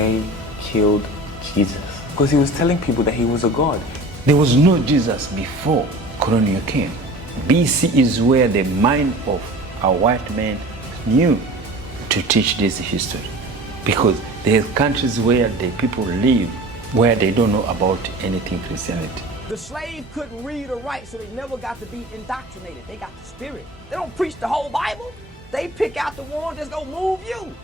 they killed Jesus because he was telling people that he was a god. There was no Jesus before colonial came. BC is where the mind of a white man knew to teach this history, because there are countries where the people live where they don't know about anything Christianity. The slave couldn't read or write, so they never got to be indoctrinated. They got the spirit. They don't preach the whole Bible. They pick out the one that's gonna move you.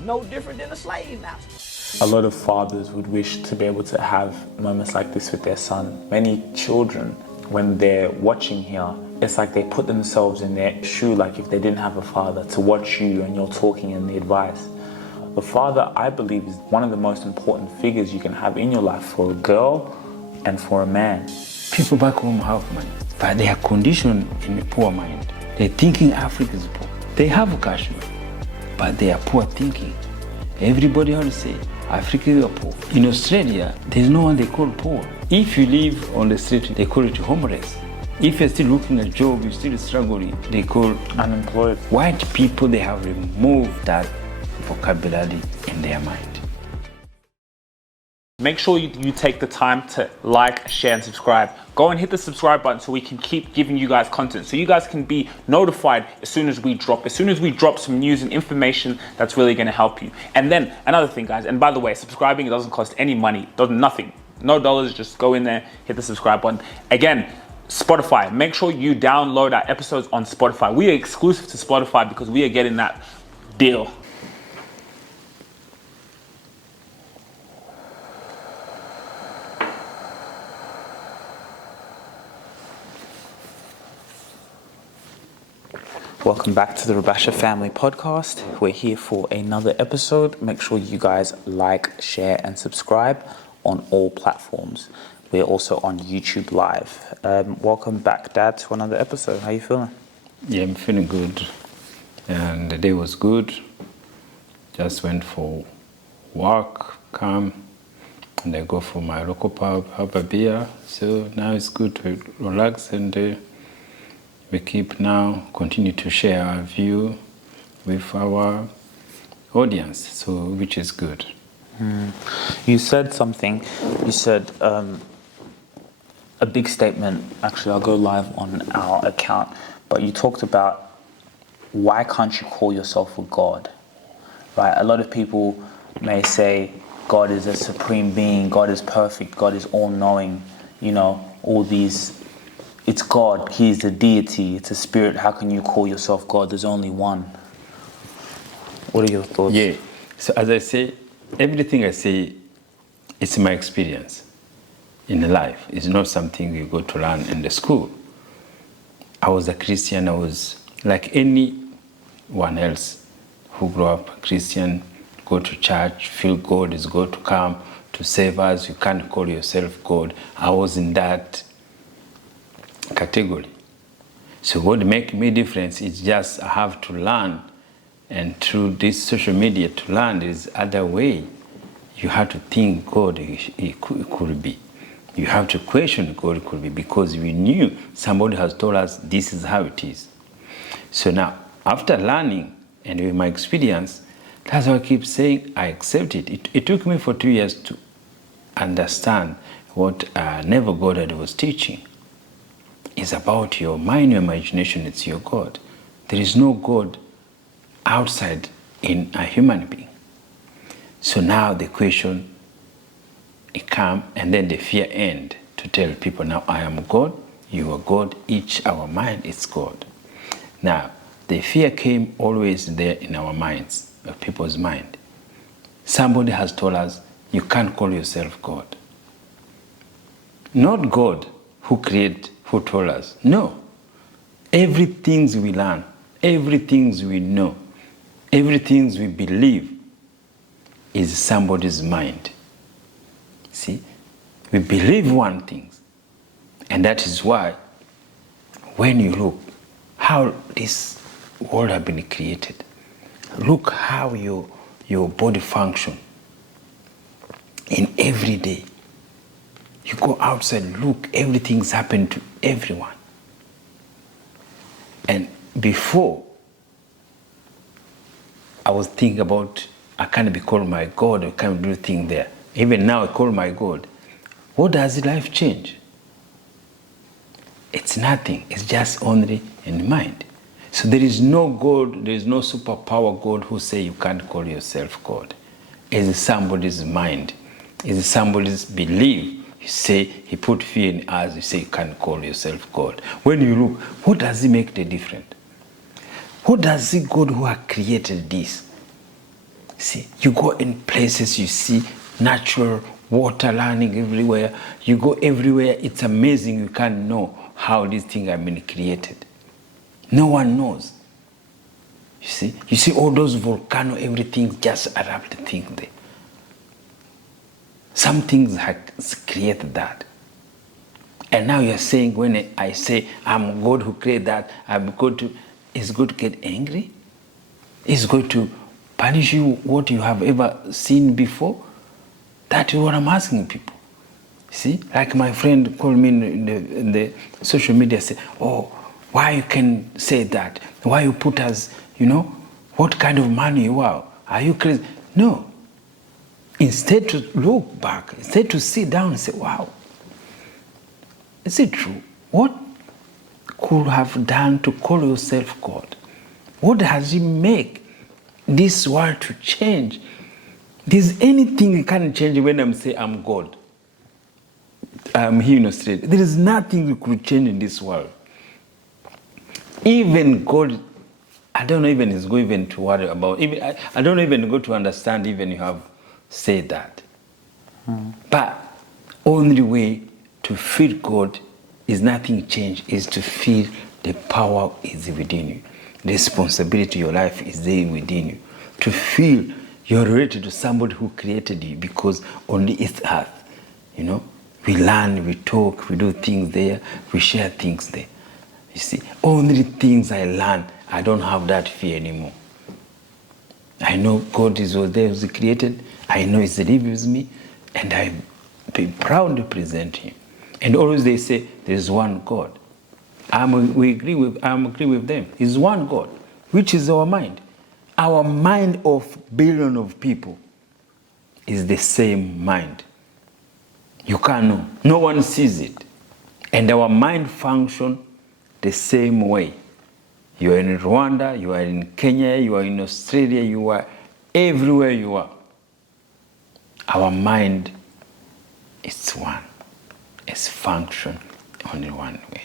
No different than a slave master. A lot of fathers would wish to be able to have moments like this with their son. Many children, when they're watching here, it's like they put themselves in their shoe, like if they didn't have a father, to watch you and you're talking and the advice. The father, I believe, is one of the most important figures you can have in your life for a girl and for a man. People back home have money, but they are conditioned in a poor mind. They're thinking Africa is poor. They have cash, but they are poor thinking. Everybody else say Africa is poor. In Australia, there's no one they call poor. If you live on the street, they call it homeless. If you're still looking at a job, you're still struggling, they call Unemployed. White people, they have removed that vocabulary in their mind. Make sure you take the time to like, share, and subscribe. Go and hit the subscribe button so we can keep giving you guys content, so you guys can be notified as soon as we drop some news and information that's really going to help you. And then another thing, guys, and by the way, subscribing, it doesn't cost any money, nothing, no dollars. Just go in there, hit the subscribe button. Again, Spotify, make sure you download our episodes on Spotify. We are exclusive to Spotify because we are getting that deal. Welcome back to the Rabasha Family Podcast. We're here for another episode. Make sure you guys like, share, and subscribe on all platforms. We're also on YouTube Live. Welcome back, Dad, to another episode. How you feeling? Yeah, I'm feeling good. And the day was good. Just went for walk, come, and I go for my local pub, have a beer. So now it's good to relax, and we keep now continue to share our view with our audience, so which is good. You said something. You said a big statement. Actually, I'll go live on our account. But you talked about, why can't you call yourself a god? Right? A lot of people may say God is a supreme being, God is perfect, God is all-knowing. You know, all these. It's God, He is the deity, it's a spirit. How can you call yourself God? There's only one. What are your thoughts? Yeah, so as I say, everything I say, it's my experience in life. It's not something you go to learn in the school. I was a Christian, I was like anyone else who grew up Christian, go to church, feel God is going to come to save us. You can't call yourself God. I was in that category. So what make me difference is just I have to learn, and through this social media to learn is other way. You have to think God it could be. You have to question God it could be, because we knew somebody has told us this is how it is. So now after learning and with my experience, that's why I keep saying I accept it. It took me for 2 years to understand what Never God was teaching. It's about your mind, your imagination, it's your God. There is no God outside in a human being. So now the question, it comes, and then the fear end to tell people, now I am God, you are God, each our mind is God. Now, the fear came always there in our minds, of people's mind. Somebody has told us, you can't call yourself God. Not God who created, who told us. No. Everything we learn, everything we know, everything we believe is somebody's mind. See? We believe one thing. And that is why when you look how this world has been created, look how your body function in every day. You go outside, look, everything's happened to everyone. And before, I was thinking about I can't be called my God, I can't do things there. Even now I call my God. What does life change? It's nothing. It's just only in the mind. So there is no God, there is no superpower God who say you can't call yourself God. It's somebody's mind. It's somebody's belief. You say, he put fear in us, you say you can't call yourself God. When you look, what does it make the difference? What does it God who has created this? See, you go in places, you see natural water running everywhere. You go everywhere, it's amazing. You can't know how these things have been created. No one knows. You see all those volcanoes, everything just erupt things there. Some things have created that. And now you're saying, when I say I'm God who created that, is God to get angry? Is God to punish you what you have ever seen before? That is what I'm asking people. See, like my friend called me in the social media, say, oh, why you can say that? Why you put us, what kind of man you are? Are you crazy? No. Instead to look back, instead to sit down and say, wow, is it true? What could have done to call yourself God? What does it make this world to change? There's anything you can't change when I'm saying I'm God. I'm here in Australia. There is nothing you could change in this world. Even God, I don't even is going to worry about. Even I don't even go to understand even you have said that. But only way to feel God is nothing change, is to feel the power is within you. The responsibility of your life is there within you. To feel you're related to somebody who created you, because on this earth, we learn, we talk, we do things there, we share things there. You see, only things I learn, I don't have that fear anymore. I know God is all there, who's created. I know He's lives with me, and I be proud to present Him. And always they say there is one God. I'm agree with them. It's one God, which is our mind. Our mind of billion of people is the same mind. You can't know. No one sees it. And our mind function the same way. You are in Rwanda, you are in Kenya, you are in Australia, you are everywhere you are. Our mind is one. It's function only one way.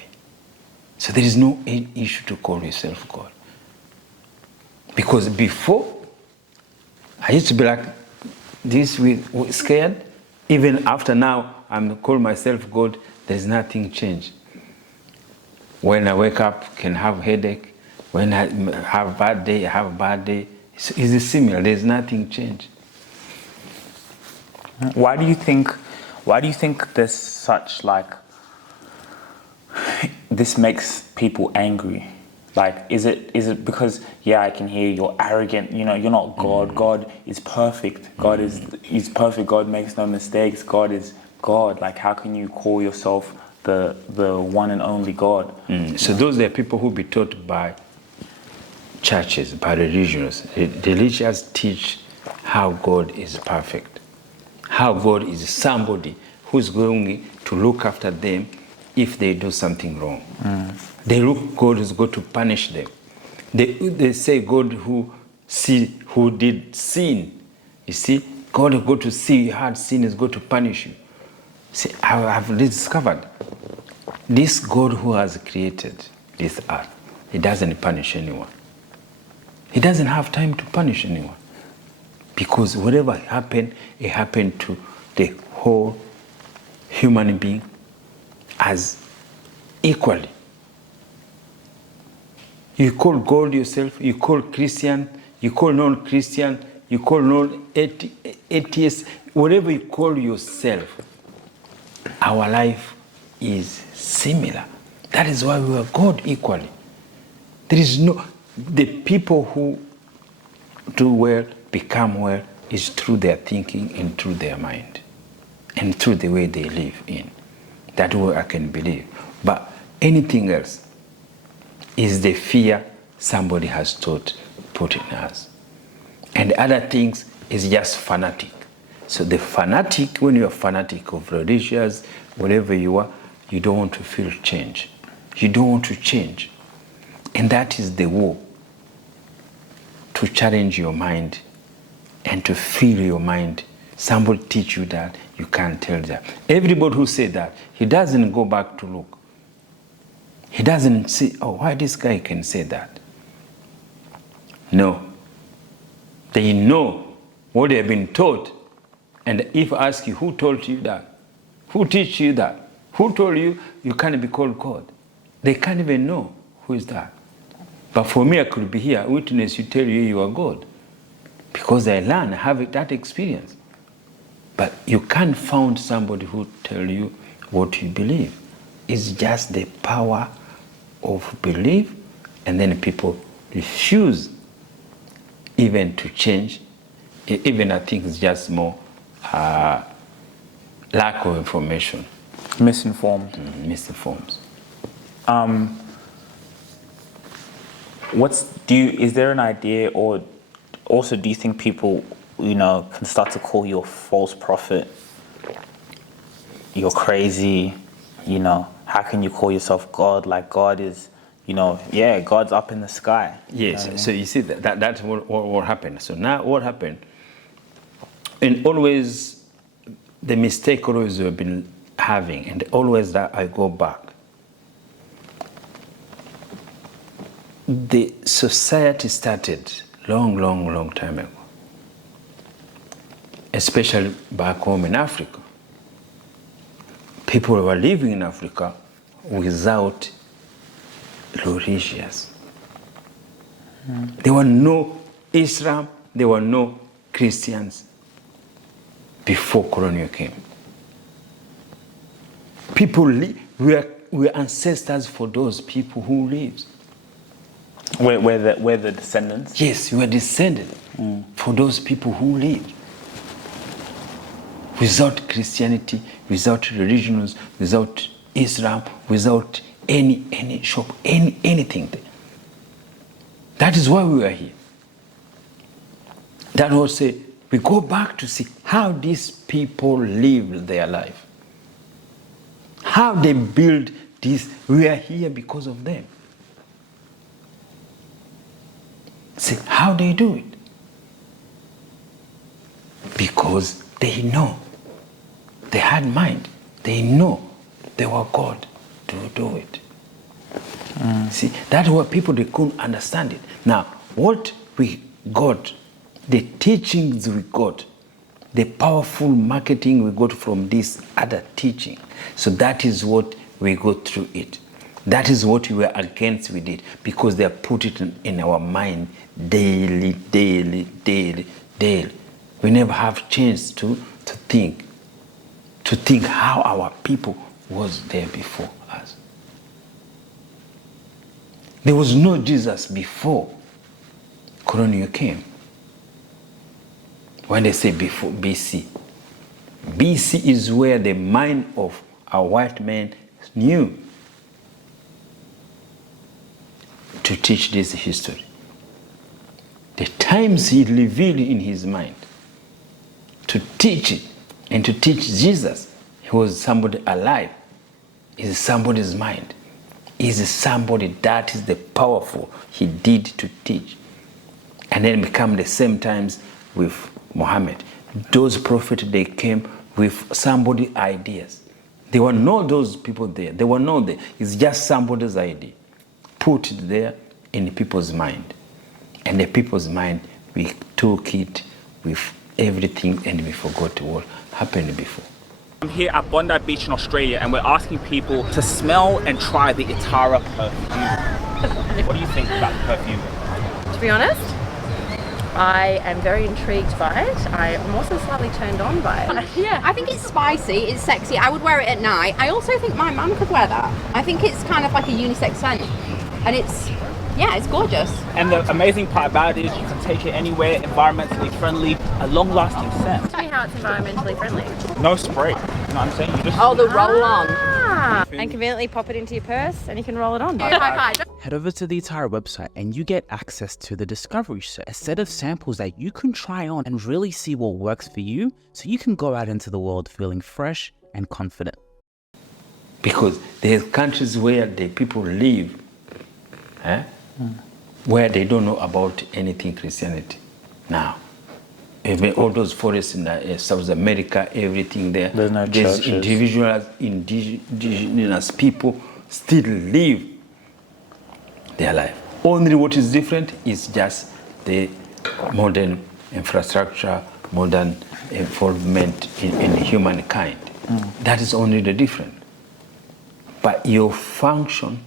So there is no issue to call yourself God. Because before, I used to be like this, scared. Even after now, I'm call myself God, there's nothing changed. When I wake up, can have headache. When I have a bad day, I have a bad day. It's similar. There's nothing changed. Why do you think there's such this makes people angry? Is it because, I can hear you're arrogant, you're not God. God is perfect. God is perfect. God makes no mistakes. God is God. How can you call yourself the one and only God? So those are people who be taught by churches, by religions. The religions teach how God is perfect, how God is somebody who's going to look after them if they do something wrong. They look, God is going to punish them. They say God who did sin. You see, God is going to see you had sin, is going to punish you. See, I have discovered this God who has created this earth, He doesn't punish anyone. He doesn't have time to punish anyone. Because whatever happened, it happened to the whole human being as equally. You call God yourself, you call Christian, you call non-Christian, you call non-atheist, whatever you call yourself, our life is similar. That is why we are God equally. There is the people who do well, become well, is through their thinking and through their mind and through the way they live in. That way I can believe. But anything else is the fear somebody has put in us. And other things is just fanatic. So the fanatic, when you're fanatic of religious, whatever you are, you don't want to feel change. You don't want to change. And that is the war. To challenge your mind and to fill your mind. Somebody teach you that, you can't tell that. Everybody who said that, he doesn't go back to look. He doesn't say, oh, why this guy can say that? No. They know what they have been taught. And if I ask you, who told you that? Who teach you that? Who told you you can't be called God? They can't even know who is that. But for me, I could be here, witness you, tell you you are God. Because I learned, I have that experience. But you can't find somebody who tell you what you believe. It's just the power of belief, and then people refuse even to change. Even I think it's just more lack of information. Misinformed. Misinformed. Is there an idea, or also do you think people, can start to call you a false prophet? You're crazy, how can you call yourself God? Like God is, God's up in the sky. Yes, so you see that's what happened. So now what happened, and always the mistake always we've been having, and always that I go back. The society started long time ago, especially back home in Africa. People were living in Africa without religious. There were no Islam, there were no Christians before colonial came. People were ancestors for those people who lived. We're the descendants? Yes, we were descended for those people who lived. Without Christianity, without religions, without Islam, without any shop, anything there. That is why we are here. That was say, we go back to see how these people live their life. How they build this. We are here because of them. See how they do it. Because they know. They had mind. They know they were God to do it. See, that's why people, they couldn't understand it. Now, what we got, the teachings we got, the powerful marketing we got from this other teaching. So that is what we go through it. That is what we were against with it, because they have put it in our mind daily. We never have chance to think how our people was there before us. There was no Jesus before colonial came. When they say before BC, BC is where the mind of a white man knew to teach this history. The times he revealed in his mind to teach it and to teach Jesus, he was somebody alive. Is somebody's mind. Is somebody that is the powerful he did to teach. And then become the same times with Muhammad. Those prophets, they came with somebody's ideas. There were not those people there. They were not there. It's just somebody's idea. Put it there in people's mind. And the people's mind, we took it with everything and we forgot what happened before. I'm here at Bondi Beach in Australia, and we're asking people to smell and try the Itara perfume. What do you think about the perfume? To be honest, I am very intrigued by it. I am also slightly turned on by it. Yeah, I think it's spicy, it's sexy. I would wear it at night. I also think my mum could wear that. I think it's kind of like a unisex scent, and it's gorgeous. And the amazing part about it is you can take it anywhere, environmentally friendly, a long-lasting scent. Tell me how it's environmentally friendly. No spray, you know what I'm saying? You just Oh, the roll-on. And conveniently pop it into your purse and you can roll it on. Head over to the Attire website and you get access to the Discovery Set, a set of samples that you can try on and really see what works for you so you can go out into the world feeling fresh and confident. Because there's countries where the people live, where they don't know about anything Christianity now. Even all those forests in South America, everything there. There's no churches. Indigenous people still live their life. Only what is different is just the modern infrastructure, modern involvement in humankind. That is only the difference. But your function,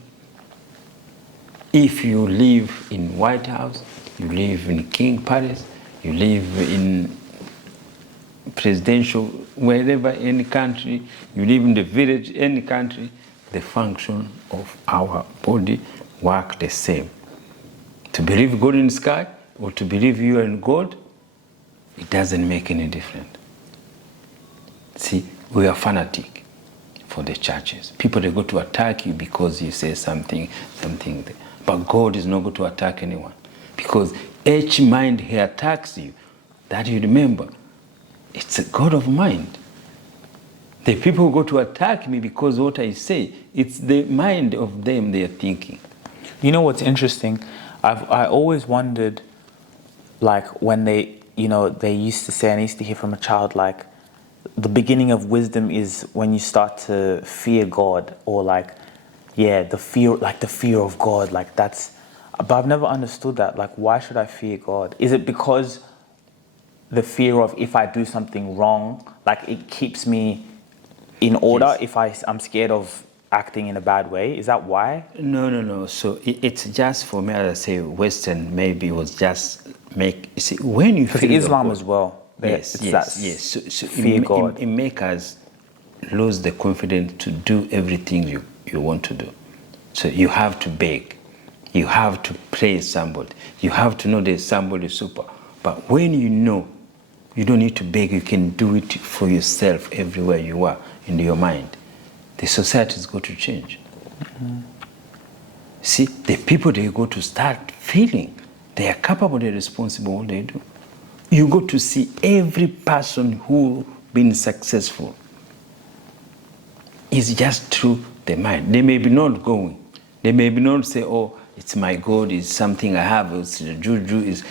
if you live in White House, you live in King Palace, you live in presidential, wherever, any country, you live in the village, any country, the function of our body work the same. To believe God in the sky or to believe you are in God, it doesn't make any difference. See, we are fanatic for the churches. People, they go to attack you because you say something. But God is not going to attack anyone. Because each mind he attacks you, that you remember, it's a God of mind. The people who go to attack me because what I say, it's the mind of them they are thinking. You know what's interesting? I always wondered, like, when they used to say, and I used to hear from a child, like, the beginning of wisdom is when you start to fear God, or the fear of God, like that's. But I've never understood that. Like, why should I fear God? Is it because the fear of if I do something wrong, like it keeps me in order? Yes. If I'm scared of acting in a bad way, is that why? No. So it's just for me, as I say, Western maybe was just when you feel Islam God, as well. Yes. So fear God. It makes us lose the confidence to do everything you want to do. So you have to beg. You have to praise somebody. You have to know there's somebody super. But when you know, you don't need to beg. You can do it for yourself everywhere you are in your mind. The society is going to change. See, the people, they go to start feeling they are capable, they're responsible, what they do. You go to see every person who been successful is just through the mind. They may be not going. They may be not say, oh, it's my God, it's something I have, it's the juju, is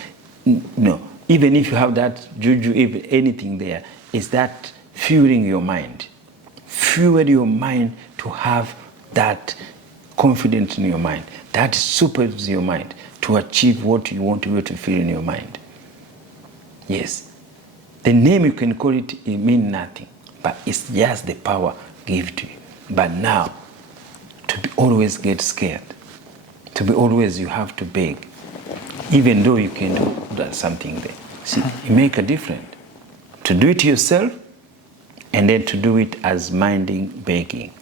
no. Even if you have that juju, even anything there, is that fueling your mind. Fuel your mind to have that confidence in your mind. That supers your mind to achieve what you want to feel in your mind. Yes. The name you can call it means nothing, but it's just the power given to you. But now, to be always get scared, to be always you have to beg, even though you can do something there. See, it make a difference. To do it yourself, and then to do it as minding, begging.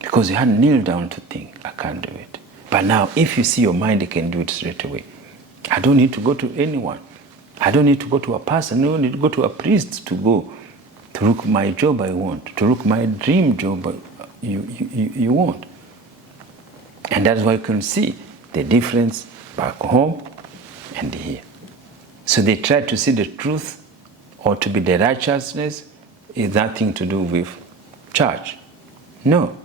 Because you had kneel down to think, I can't do it. But now, if you see your mind, you can do it straight away. I don't need to go to anyone. I don't need to go to a person. I don't need to go to a priest to look my job I want, to look my dream job you want. And that's why you can see the difference back home and here. So they try to see the truth or to be the righteousness is nothing to do with church. No.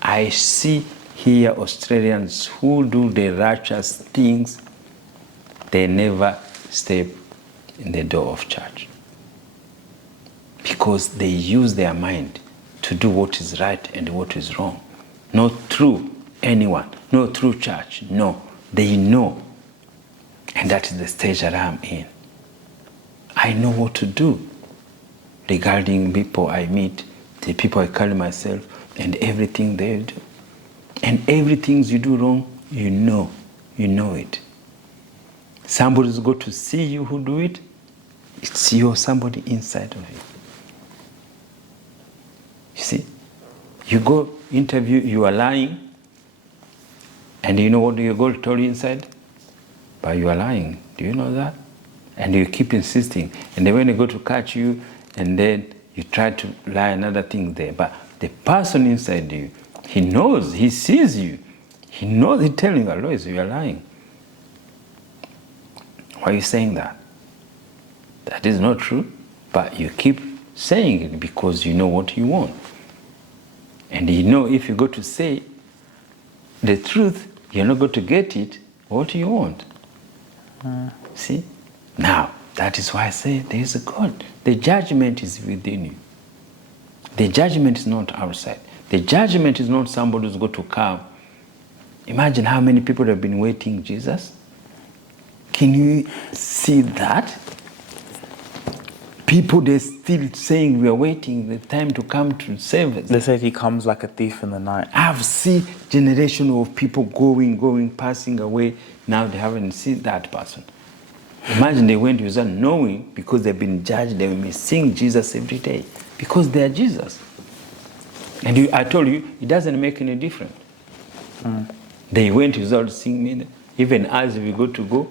I see here Australians who do the righteous things, they never step in the door of church. Because they use their mind to do what is right and what is wrong. Not through anyone, not through church, no. They know. And that is the stage that I'm in. I know what to do regarding people I meet, the people I call myself, and everything they do. And everything you do wrong, you know it. Somebody's got to see you who do it, it's you, somebody inside of you. You see, you go interview, you are lying, and you know what your girl told you inside? But you are lying. Do you know that? And you keep insisting. And then when they go to catch you, and then you try to lie another thing there. But the person inside you, he knows, he sees you. He knows, he's telling you, Alois, you are lying. Why are you saying that? That is not true. But you keep saying it because you know what you want. And you know if you go to say the truth, you're not going to get it, what you want. See? Now, that is why I say there is a God. The judgment is within you. The judgment is not outside. The judgment is not somebody who's going to come. Imagine how many people have been waiting Jesus. Can you see that? People, they're still saying we are waiting the time to come to save us. They said he comes like a thief in the night. I've seen generation of people going, passing away. Now they haven't seen that person. Imagine they went without knowing because they've been judged. They will be seeing Jesus every day because they are Jesus. And I told you, it doesn't make any difference. They went without seeing me. Even as we go,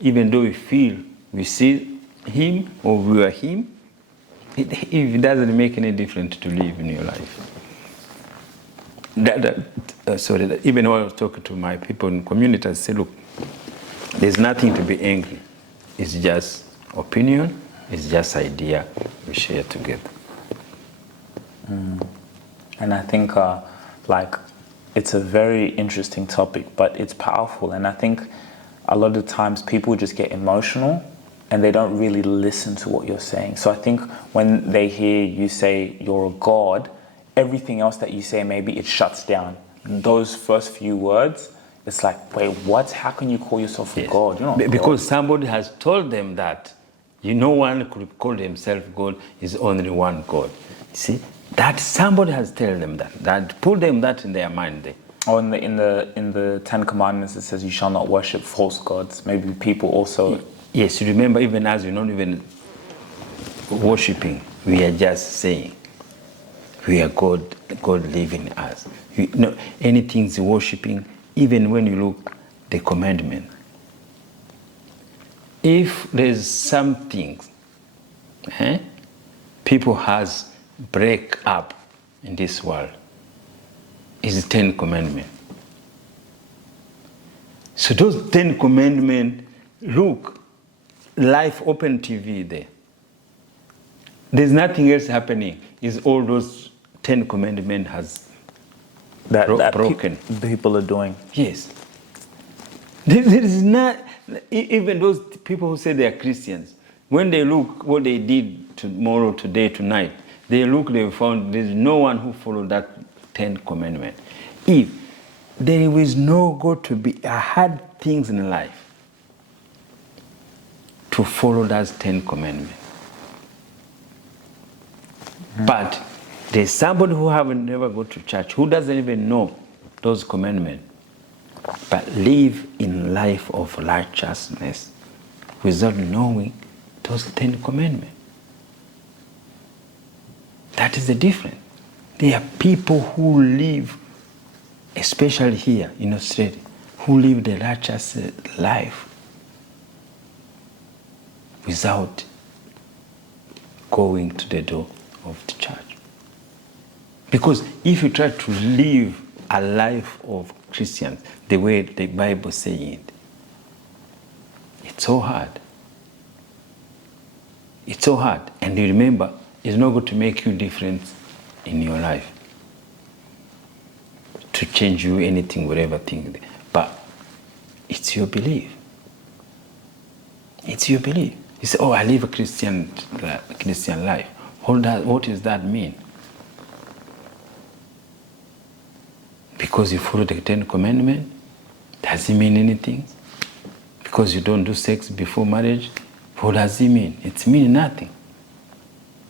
even though we feel we see him or we are him, it doesn't make any difference to live in your life. Even when I was talking to my people in the community, I said, look, there's nothing to be angry. It's just opinion, it's just idea we share together. And I think it's a very interesting topic, but it's powerful. And I think a lot of times people just get emotional and they don't really listen to what you're saying. So I think when they hear you say you're a God, everything else that you say, maybe it shuts down. Those first few words, it's like, wait, what? How can you call yourself a God? You're not because God. somebody has told them that no one could call himself God, is only one God. See, that somebody has told them that put them that in their mind there. Oh, in the Ten Commandments it says you shall not worship false gods. Maybe people also. Yes, you remember, even as we're not even worshiping, we are just saying we are God living in us. Anything's worshiping, even when you look the commandment. If there's something people has break up in this world, is the 10 Commandments. So those 10 Commandments, look, life open TV there. There's nothing else happening. It's all those 10 Commandments has broken. People are doing. Yes. There is not, even those people who say they are Christians, when they look what they did tomorrow, today, tonight, they found there's no one who followed that 10 Commandments. If there is no going to be hard things in life to follow those 10 Commandments. But there's somebody who haven't never go to church, who doesn't even know those commandments, but live in life of righteousness without knowing those 10 Commandments. That is the difference. There are people who live, especially here in Australia, who live the righteous life without going to the door of the church. Because if you try to live a life of Christians the way the Bible says it, it's so hard. It's so hard. And you remember, it's not going to make you different in your life to change you anything, whatever thing. But it's your belief. It's your belief. You say, oh, I live a Christian life. What does that mean? Because you follow the 10 Commandments, does it mean anything? Because you don't do sex before marriage, what does it mean? It means nothing.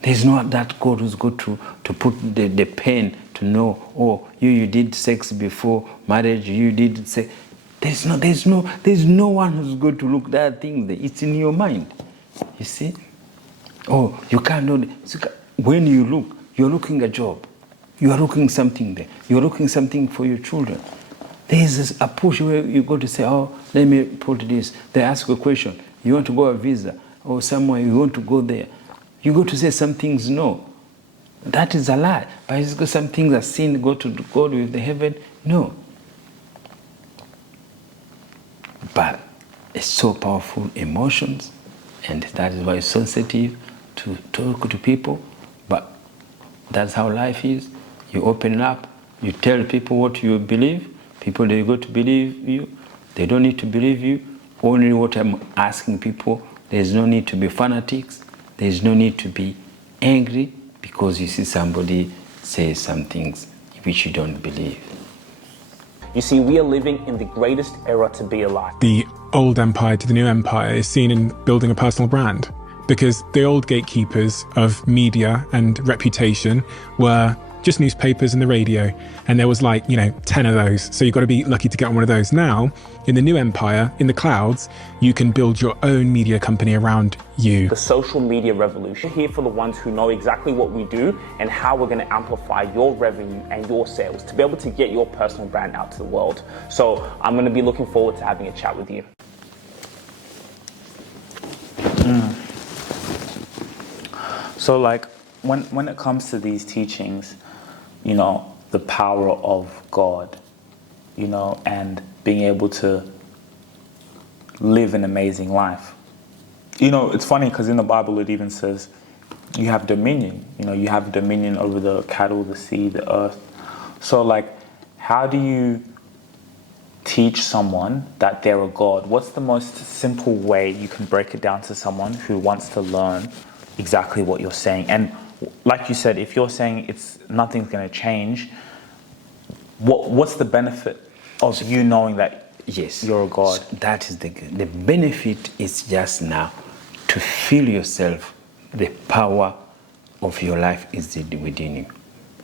There's not that God who's going to put the pen to know, oh, you did sex before marriage, you did sex. There's no one who's going to look that thing there. It's in your mind. You see? Oh, you can't know. When you look, you're looking a job. You are looking something there. You're looking something for your children. There's a push where you go to say, oh, let me put this. They ask a question. You want to go a visa or somewhere, you want to go there. You go to say some things no. That is a lie. But it's got some things that sin go to God with the heaven. No. But it's so powerful emotions, and that is why it's sensitive to talk to people. But that's how life is. You open up, you tell people what you believe. People, they go to believe you. They don't need to believe you. Only what I'm asking people, there's no need to be fanatics. There's no need to be angry because you see somebody say some things which you don't believe. You see, we are living in the greatest era to be alive. The old empire to the new empire is seen in building a personal brand, because the old gatekeepers of media and reputation were just newspapers and the radio, and there was 10 of those, so you've got to be lucky to get on one of those. Now in the new empire, in the clouds, you can build your own media company around you. The social media revolution. We're here for the ones who know exactly what we do and how we're going to amplify your revenue and your sales to be able to get your personal brand out to the world. So I'm going to be looking forward to having a chat with you. So when it comes to these teachings, the power of God, and being able to live an amazing life. It's funny because in the Bible it even says you have dominion. You have dominion over the cattle, the sea, the earth. So how do you teach someone that they're a God? What's the most simple way you can break it down to someone who wants to learn exactly what you're saying? And like you said, if you're saying nothing's going to change, what's the benefit of you knowing that you're a God? So that is the benefit is just now to feel yourself. The power of your life is within you,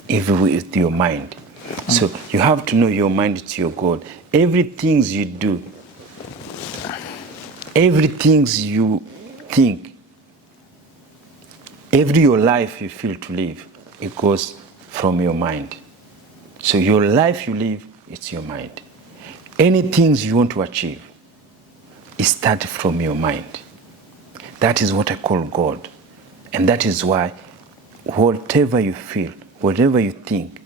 even with your mind. So you have to know your mind is your God. Everything you do, everything you think, every your life you feel to live, it goes from your mind. So your life you live, it's your mind. Anything you want to achieve, it starts from your mind. That is what I call God. And that is why whatever you feel, whatever you think,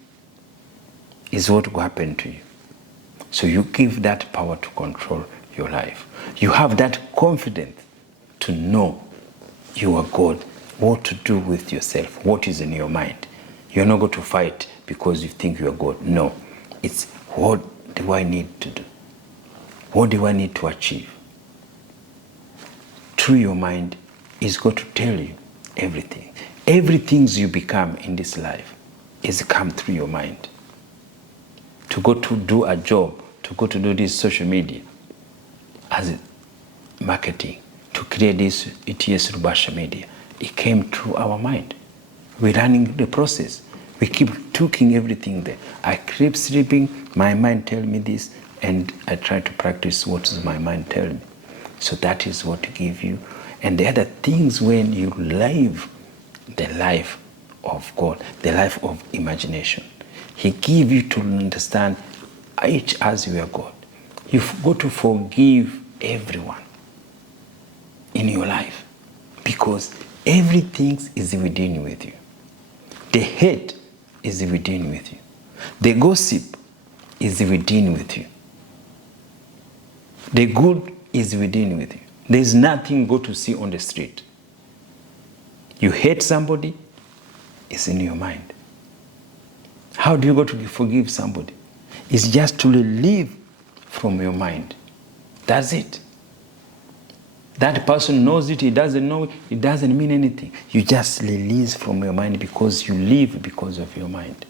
is what will happen to you. So you give that power to control your life. You have that confidence to know you are God, what to do with yourself, what is in your mind. You're not going to fight because you think you are God. No, it's what do I need to do? What do I need to achieve? Through your mind is going to tell you everything. Everything you become in this life is come through your mind. To go to do a job, to go to do this social media as marketing, to create this ETS Rubasha media, it came through our mind. We're running the process. We keep tweaking everything there. I keep sleeping, my mind tells me this, and I try to practice what does my mind tell me. So that is what give you. And the other things when you live the life of God, the life of imagination, He gives you to understand each as you are God. You've got to forgive everyone in your life because everything is within with you. The hate is within with you. The gossip is within with you. The good is within with you. There's nothing good to see on the street. You hate somebody, it's in your mind. How do you go to forgive somebody? It's just to live from your mind. That's it. That person knows it, he doesn't know it, it doesn't mean anything. You just release from your mind because you live because of your mind.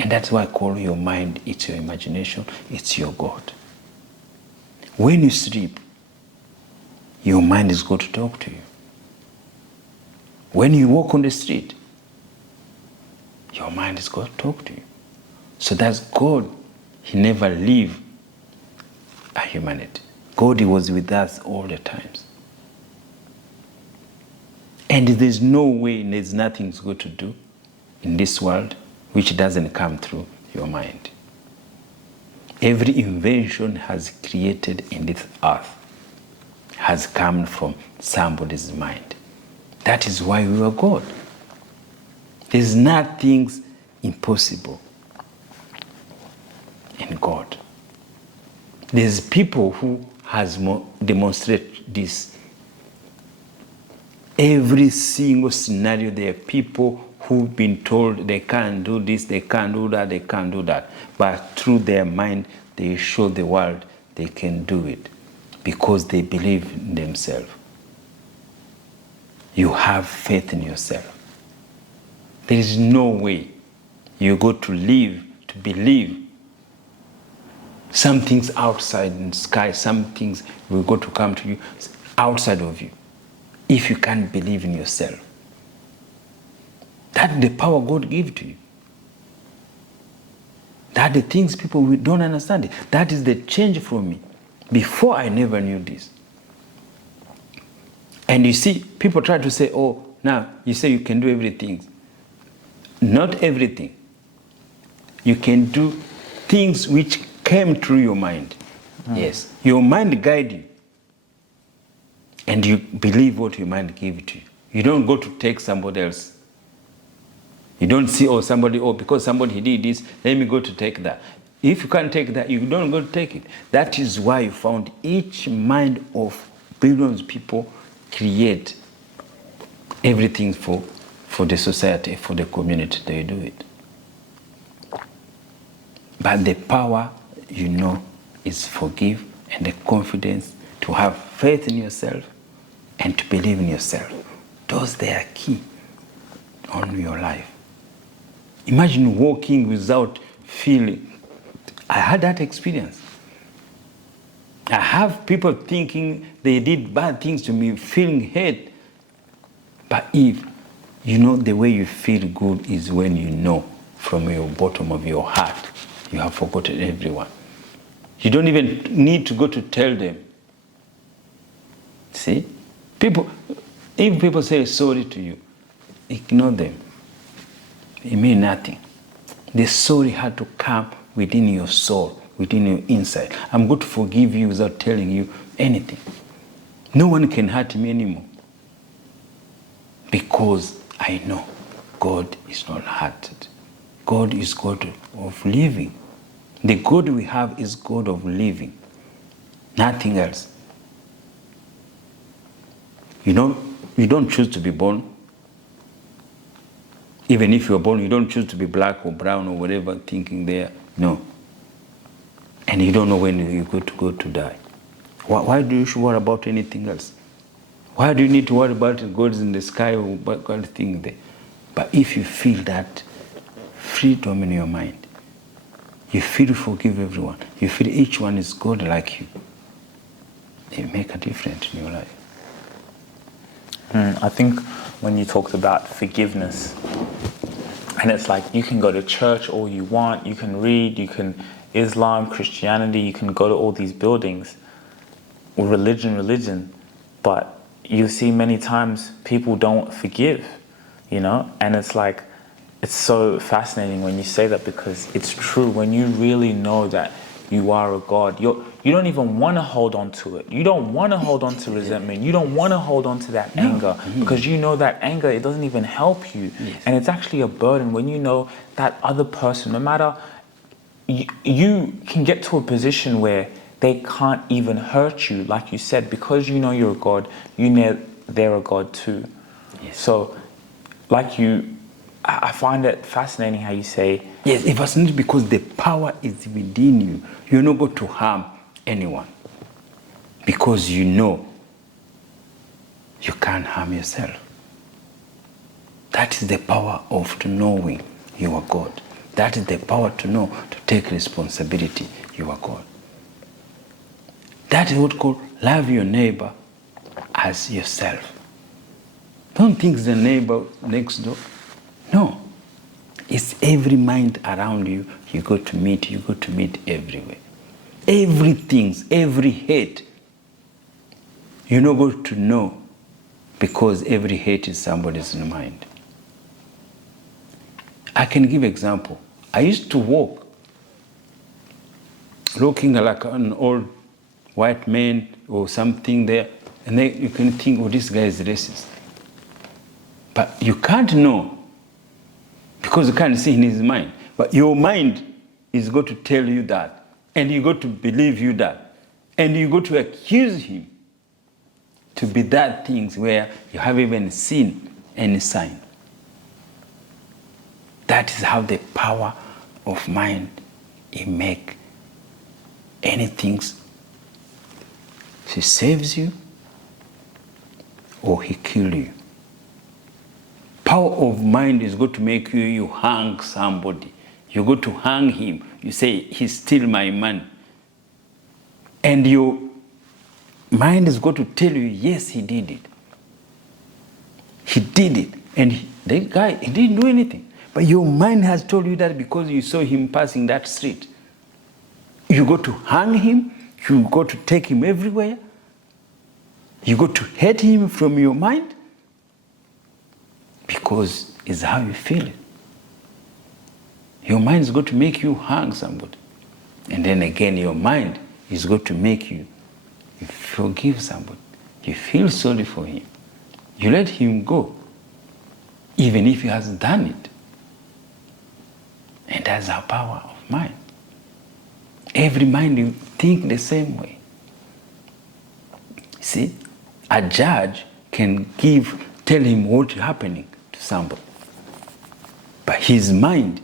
And that's why I call your mind, it's your imagination, it's your God. When you sleep, your mind is going to talk to you. When you walk on the street, your mind is going to talk to you. So that's God. He never leave a humanity. God, He was with us all the times. And there's no way, there's nothing good to do in this world which doesn't come through your mind. Every invention has created in this earth has come from somebody's mind. That is why we are God. There's nothing impossible in God. There's people who has demonstrated this. Every single scenario, there are people who've been told they can't do this, they can't do that, they can't do that. But through their mind, they show the world they can do it because they believe in themselves. You have faith in yourself. There is no way you go to live, to believe some things outside in the sky, some things will go to come to you outside of you. If you can't believe in yourself. That's the power God gives to you. That the things people don't understand. That is the change from me. Before I never knew this. And you see, people try to say, oh, now you say you can do everything. Not everything. You can do things which came through your mind. Yes. Your mind guides you. And you believe what your mind gives to you. You don't go to take somebody else. You don't see, oh, somebody, oh, because somebody did this, let me go to take that. If you can't take that, you don't go to take it. That is why you found each mind of billions of people create everything for the society, for the community. They do it. But the power, you know, is forgive and the confidence to have faith in yourself and to believe in yourself. Those, they are key on your life. Imagine walking without feeling. I had that experience. I have people thinking they did bad things to me, feeling hate. But if you know the way you feel good is when you know from your bottom of your heart, you have forgotten everyone. You don't even need to go to tell them. See? If people say sorry to you, ignore them. It means nothing. The sorry had to come within your soul, within your inside. I'm going to forgive you without telling you anything. No one can hurt me anymore. Because I know God is not hurted. God is God of living. The God we have is God of living. Nothing else. You don't choose to be born. Even if you're born, you don't choose to be black or brown or whatever thinking there. No. And you don't know when you're going to go to die. Why do you should worry about anything else? Why do you need to worry about God's in the sky or what kind of thing there? But if you feel that freedom in your mind, you feel to forgive everyone, you feel each one is God like you, it make a difference in your life. I think when you talked about forgiveness, and it's like you can go to church all you want, you can read, you can Islam, Christianity, you can go to all these buildings, religion, but you see many times people don't forgive, you know, and it's like, it's so fascinating when you say that because it's true. When you really know that you are a God, you don't even want to hold on to it. You don't want to hold on to resentment. You don't want to hold on to that anger because you know that anger, it doesn't even help you. Yes. And it's actually a burden when you know that other person, no matter, you can get to a position where they can't even hurt you, like you said, because you know you're a God, you know they're a God too. Yes. So, I find it fascinating how you say... Yes, it's fascinating because the power is within you. You're not going to harm anyone because you know you can't harm yourself. That is the power of knowing you are God. That is the power to know, to take responsibility, you are God. That is what called love your neighbor as yourself. Don't think the neighbor next door. No. It's every mind around you, you go to meet everywhere. Everything, every hate, you're not going to know because every hate is somebody's mind. I can give example. I used to walk looking like an old white man or something there, and then you can think, oh, this guy is racist. But you can't know because you can't see in his mind. But your mind is going to tell you that, and you got to believe you that, and you got to accuse him to be that things where you haven't even seen any sign. That is how the power of mind it make anything. He saves you or he kill you. Power of mind is going to make you hang somebody. You go to hang him. You say, he stole my money. And your mind is going to tell you, yes, he did it. He did it. And the guy, he didn't do anything. But your mind has told you that because you saw him passing that street. You go to hang him. You go to take him everywhere. You go to hate him from your mind. Because it's how you feel it. Your mind is going to make you hang somebody. And then again, your mind is going to make you forgive somebody. You feel sorry for him. You let him go, even if he has done it. And that's our power of mind. Every mind you think the same way. See, a judge can tell him what's happening to somebody. But his mind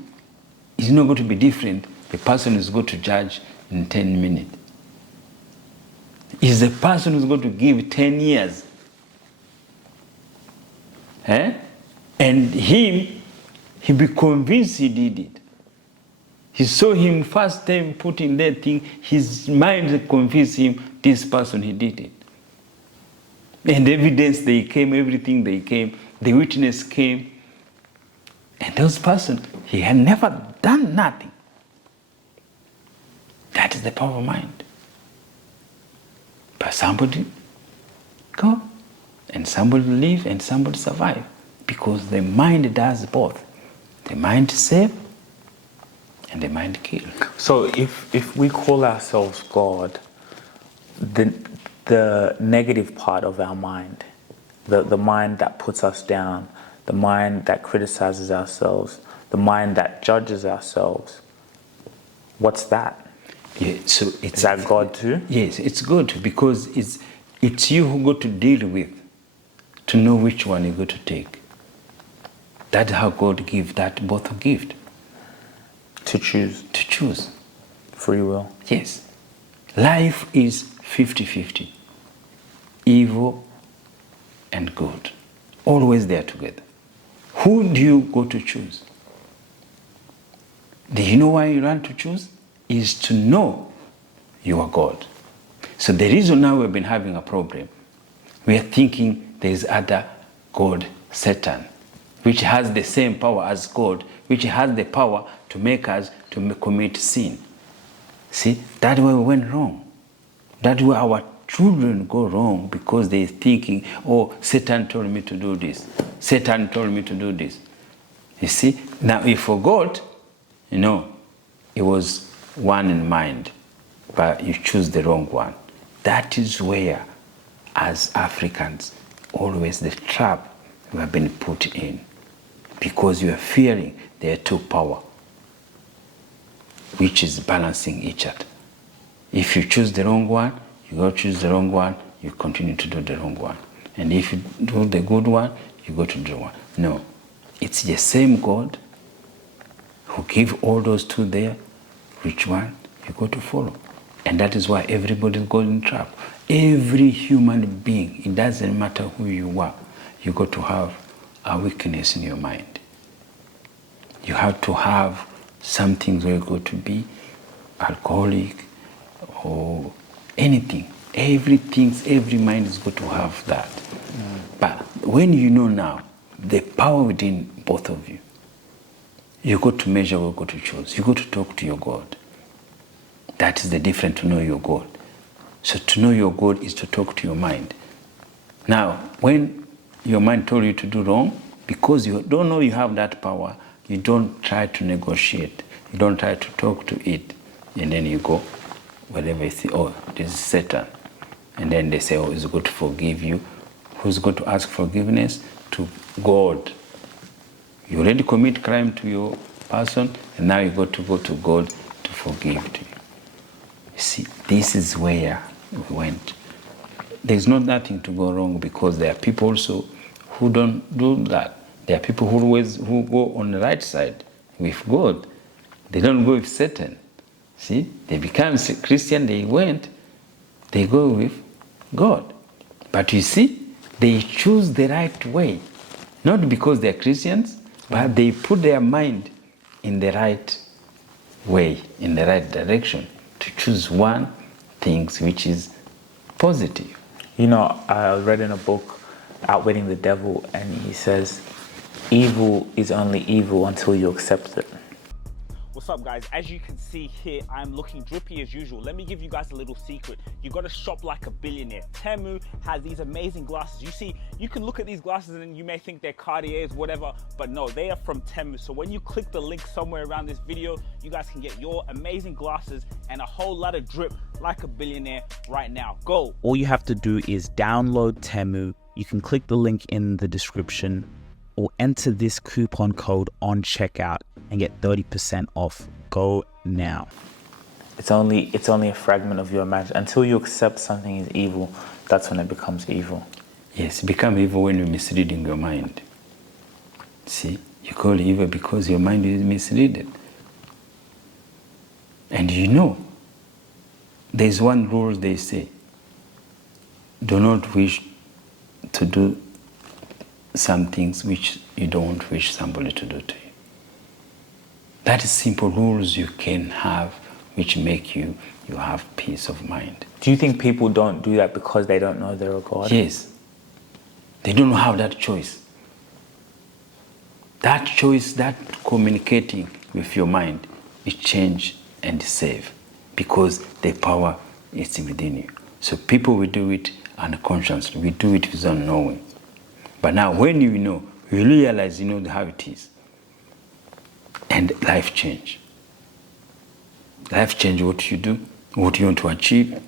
is not going to be different. The person is going to judge in 10 minutes. Is the person who's going to give 10 years. And him, he be convinced he did it. He saw him first time putting that thing, his mind convinced him, this person, he did it. And evidence, they came, everything they came, the witness came. And those person, he had never done nothing. That is the power of mind. But somebody go, and somebody live, and somebody survive. Because the mind does both. The mind save, and the mind kill. So if we call ourselves God, the negative part of our mind, the mind that puts us down, the mind that criticizes ourselves, the mind that judges ourselves, what's that? Yeah, so Is that God too? Yes, it's good because it's you who go to deal with, to know which one you go to take. That's how God give that both gift. To choose. To choose. Free will. Yes. Life is 50-50. Evil and good. Always there together. Who do you go to choose? Do you know why you learn to choose? Is to know you are God. So the reason now we've been having a problem, we are thinking there is other God, Satan, which has the same power as God, which has the power to make us to commit sin. See, that's where we went wrong. That's where our children go wrong, because they're thinking, oh, Satan told me to do this. Satan told me to do this. You see, now you forgot, it was one in mind, but you choose the wrong one. That is where, as Africans, always the trap we have been put in, because you are fearing there are two power, which is balancing each other. If you choose the wrong one, you go choose the wrong one, you continue to do the wrong one. And if you do the good one, you go to do one. No, it's the same God who gave all those two there. Which one you go to follow? And that is why everybody goes in trap. Every human being, it doesn't matter who you are, you got to have a weakness in your mind. You have to have something where you go to be alcoholic or anything. Every mind is going to have that. But when you know now the power within both of you, you got to measure what you got to choose. You got to talk to your God. That is the difference to know your God. So to know your God is to talk to your mind. Now, when your mind told you to do wrong, because you don't know you have that power, you don't try to negotiate. You don't try to talk to it. And then you go, whatever you say, oh, this is Satan. And then they say, oh, it's going to forgive you. Who's going to ask forgiveness? To God. You already commit crime to your person, and now you got to go to God to forgive to you. You see, this is where we went. There's nothing to go wrong, because there are people also who don't do that. There are people who go on the right side with God. They don't go with Satan. See, they become Christian, they go with God. But you see, they choose the right way. Not because they're Christians, but they put their mind in the right way, in the right direction, to choose one thing which is positive. You know, I read in a book, Outwitting the Devil, and he says, evil is only evil until you accept it. What's up, guys? As you can see here, I'm looking drippy as usual. Let me give you guys a little secret. You gotta shop like a billionaire. Temu has these amazing glasses. You see, you can look at these glasses and you may think they're Cartiers, whatever, but no, they are from Temu. So when you click the link somewhere around this video, you guys can get your amazing glasses and a whole lot of drip like a billionaire right now. Go. All you have to do is download Temu. You can click the link in the description or enter this coupon code on checkout and get 30% off. Go now. It's only a fragment of your imagination. Until you accept something is evil, that's when it becomes evil. Yes, it becomes evil when you're misleading your mind. See, you call it evil because your mind is misleaded. And you know, there's one rule they say, do not wish to do some things which you don't wish somebody to do to you. That is simple rules you can have which make you have peace of mind. Do you think people don't do that because they don't know they're a God? Yes. They don't have that choice. That choice, that communicating with your mind, is change and save, because the power is within you. So people will do it unconsciously. We do it without knowing. But now when you know, you realize you know how it is. And life change. Life change what you do, what you want to achieve.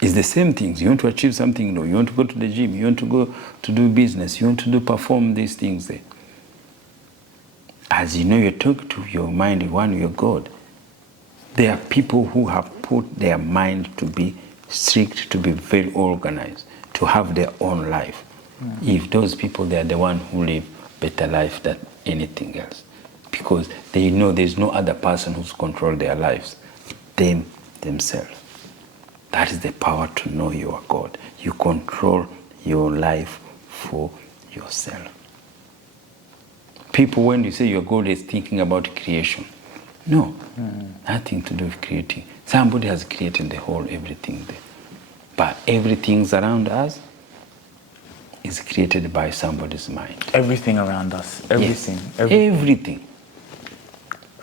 It's the same things. You want to achieve something, no. You want to go to the gym, you want to go to do business, you want to perform these things there. As you know, you talk to your mind, one, your God. There are people who have put their mind to be strict, to be very organized, to have their own life. If those people, they are the ones who live better life than anything else, because they know there's no other person who's controlled their lives, themselves. That is the power to know you are God. You control your life for yourself. People, when you say your God is thinking about creation, no, nothing to do with creating. Somebody has created the whole everything there, but everything's around us is created by somebody's mind. Everything around us, everything, yes. everything.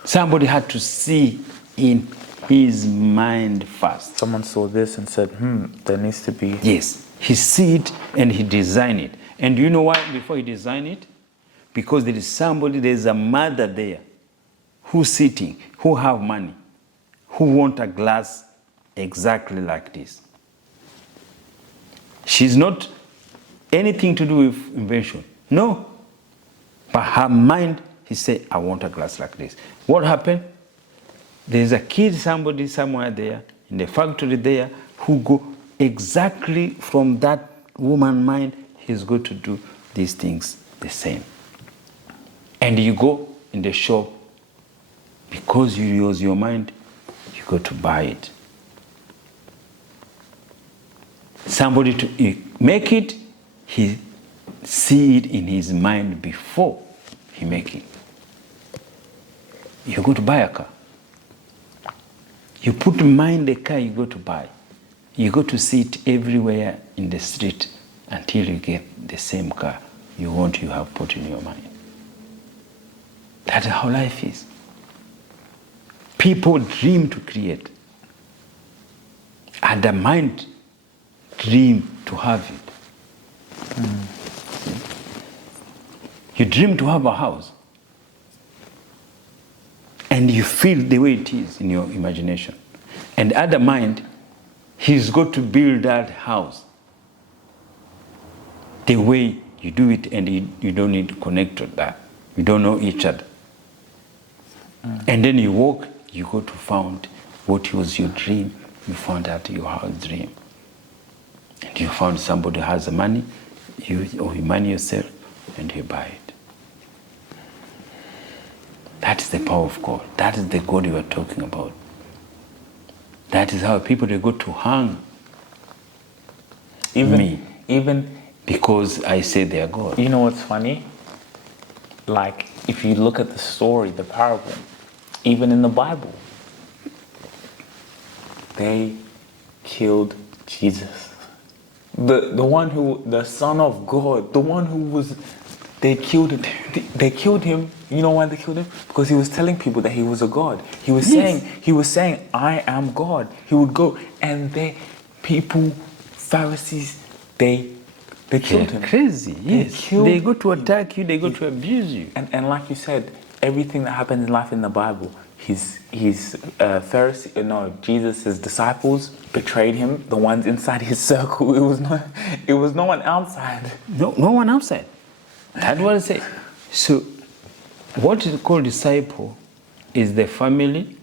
Somebody had to see in his mind first. Someone saw this and said, there needs to be... Yes, he see it and he designed it. And you know why before he designed it? Because there is somebody, there's a mother there who's sitting, who have money, who want a glass exactly like this. She's not anything to do with invention. No. But her mind, he said, I want a glass like this. What happened? There's a kid, somebody somewhere there, in the factory there, who go exactly from that woman's mind, he's going to do these things the same. And you go in the shop, because you use your mind, you go to buy it. Somebody to make it, he see it in his mind before he make it. You go to buy a car. You put in mind the car you go to buy. You go to see it everywhere in the street until you get the same car you want, you have put in your mind. That's how life is. People dream to create. And the mind dream to have it. You dream to have a house. And you feel the way it is in your imagination. And at the mind, he's got to build that house the way you do it, and you don't need to connect to that. We don't know each other. And then you walk, you go to find what was your dream. You found out your house dream. And you found somebody who has the money, you money yourself, and you buy it. That is the power of God. That is the God you are talking about. That is how people, they go to hang me. Even because I say they are God. You know what's funny? Like, if you look at the story, the parable, even in the Bible, they killed Jesus. The one who, the Son of God, the one who was, they killed him. They killed him. You know why they killed him? Because he was telling people that he was a God. He was saying, I am God. He would go, and people, Pharisees, they killed him. Crazy, yes. They go to attack you, they go to abuse you. And like you said, everything that happens in life in the Bible, Jesus' disciples betrayed him. The ones inside his circle, it was no one outside. No one outside. That's what I say. So, what is called disciple is the family,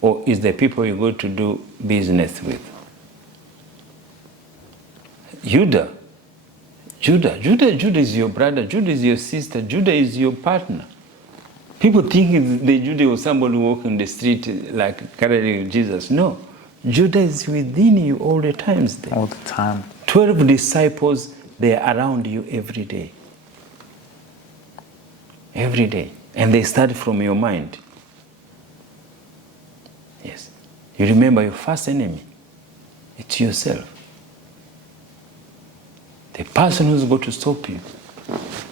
or is the people you go to do business with. Judah is your brother, Judah is your sister, Judah is your partner. People think the Judah was somebody walking the street like carrying Jesus. No, Judah is within you all the times. All the time. 12 disciples, they are around you every day. Every day. And they start from your mind. Yes. You remember your first enemy. It's yourself. The person who's going to stop you,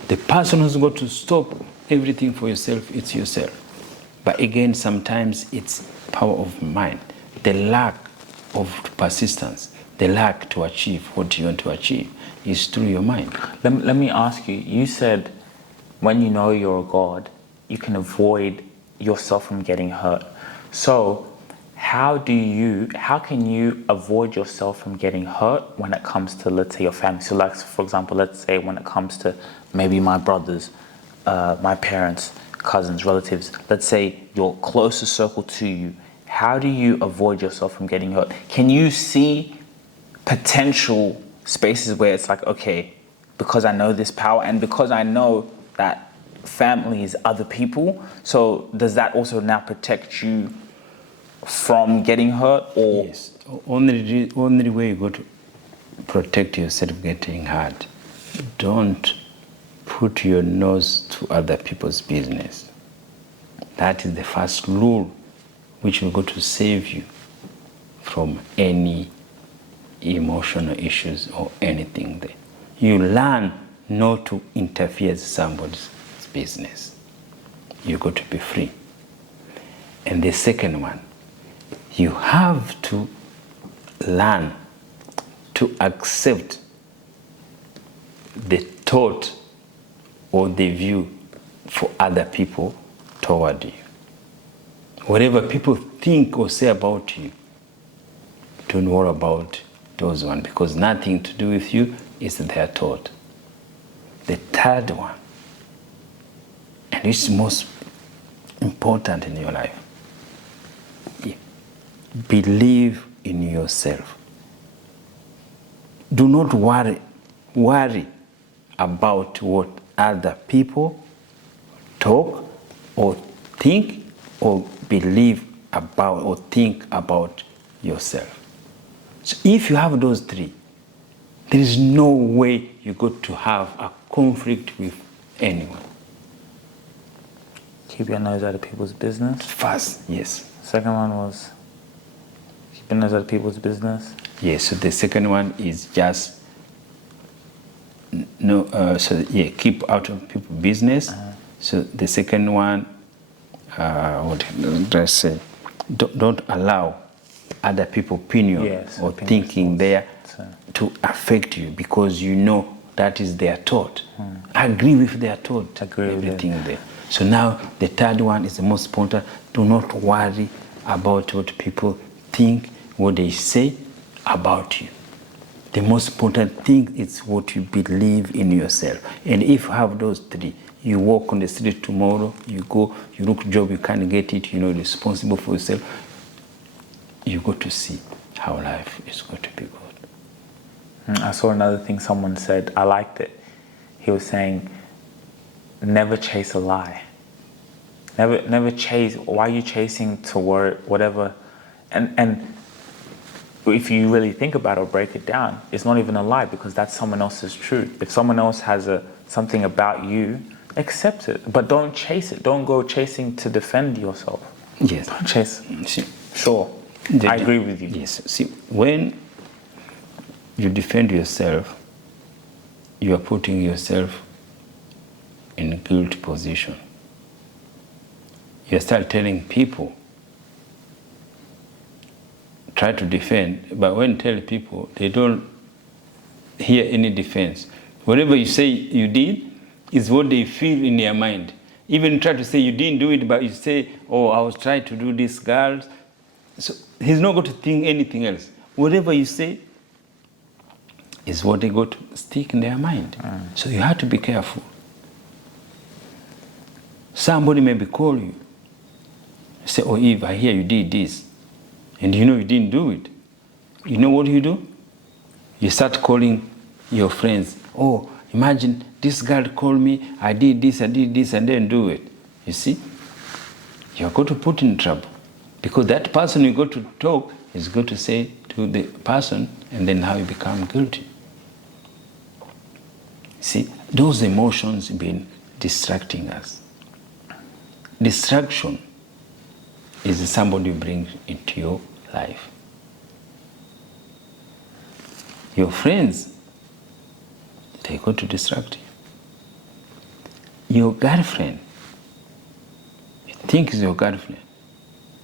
the person who's going to stop everything for yourself, it's yourself. But again, sometimes it's power of mind, the lack of persistence, the lack to achieve what you want to achieve is through your mind. Let me ask you, you said when you know you're a God, you can avoid yourself from getting hurt. So how can you avoid yourself from getting hurt when it comes to, let's say, your family? So like, for example, let's say when it comes to maybe my brothers, my parents, cousins, relatives, let's say your closest circle to you, how do you avoid yourself from getting hurt? Can you see potential spaces where it's like, okay, because I know this power and because I know that family is other people, so does that also now protect you from getting hurt? Or yes, only way you go to protect yourself getting hurt, don't put your nose to other people's business. That is the first rule which will go to save you from any emotional issues or anything there. You learn not to interfere in somebody's business. You got to be free. And the second one, you have to learn to accept the thought or the view for other people toward you. Whatever people think or say about you, don't worry about those ones, because nothing to do with you is their thought. The third one, and it's most important in your life, believe in yourself. Do not worry about what other people talk or think or believe about or think about yourself. So if you have those three, there is no way you're going to have a conflict with anyone. Keep your nose out of people's business. First, yes. Second one was keep your nose out of people's business. Yes, so the second one is just keep out of people's business. So the second one, what did I say? Don't allow other people's opinion or thinking there to affect you, because you know that is their thought. Agree with their thought, everything there. So now the third one is the most important. Do not worry about what people think, what they say about you. The most important thing is what you believe in yourself. And if you have those three, You walk on the street tomorrow, you go, you look job, you can't get it, you're responsible for yourself. You got to see how life is going to be good. I saw another thing someone said, I liked it. He was saying, never chase a lie. Never chase, why are you chasing toward whatever? And if you really think about it or break it down, it's not even a lie because that's someone else's truth. If someone else has something about you, accept it, but don't chase it. Don't go chasing to defend yourself. Yes. Don't chase. See, Sure. I agree with you. Yes. See, when you defend yourself, you are putting yourself in a guilty position. You start telling people, try to defend, but when you tell people, they don't hear any defense. Whatever you say you did is what they feel in their mind. Even try to say you didn't do it, but you say, oh, I was trying to do this, girls. So he's not going to think anything else. Whatever you say is what they got to stick in their mind. So you have to be careful. Somebody maybe call you, say, oh, Eve, I hear you did this, and you know you didn't do it. You know what you do? You start calling your friends. Oh, imagine this girl called me, I did this, and then do it. You see? You're going to put in trouble. Because that person you go to talk is going to say to the person, and then how you become guilty. See, those emotions have been distracting us. Distraction is somebody you bring into your life. Your friends, they're going to distract you. Your girlfriend, you think is your girlfriend,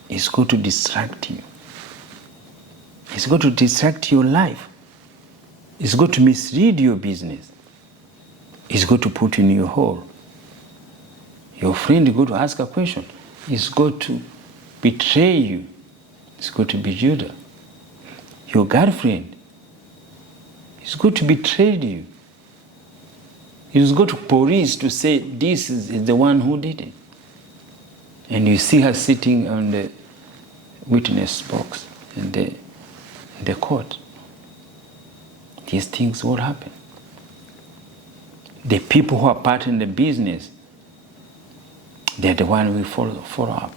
is going to distract you. It's going to distract your life. It's going to mislead your business. It's going to put you in your hole. Your friend is going to ask a question. It's going to betray you. It's going to be Judah. Your girlfriend is going to betray you. He's going to police to say this is the one who did it. And you see her sitting on the witness box in the court. These things will happen. The people who are part in the business, they're the one we follow up.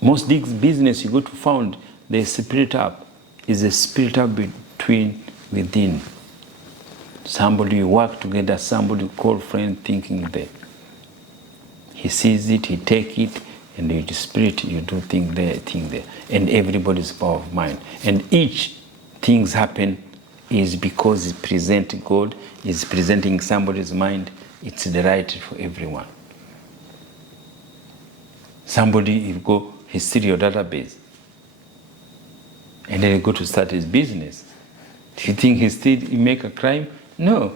Most big business you go to found, they split up. Is a split up within. Somebody you work together, somebody you call friend thinking that he sees it, he take it, and you spirit, you do think there. And everybody's power of mind. And each things happen is because it presents God, is presenting somebody's mind. It's the right for everyone. Somebody, you go, he steal your database, and then he go to start his business. Do you think he make a crime? No.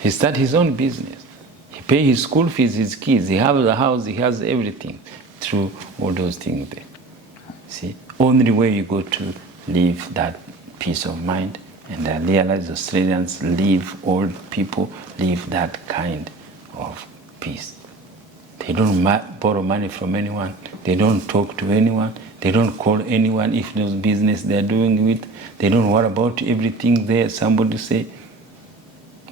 He start his own business. He pay his school fees, his kids. He has a house, he has everything through all those things there. See, only way you go to live that peace of mind, and I realize Australians all people live that kind of peace. They don't borrow money from anyone. They don't talk to anyone. They don't call anyone if there's business they're doing with. They don't worry about everything there. Somebody say,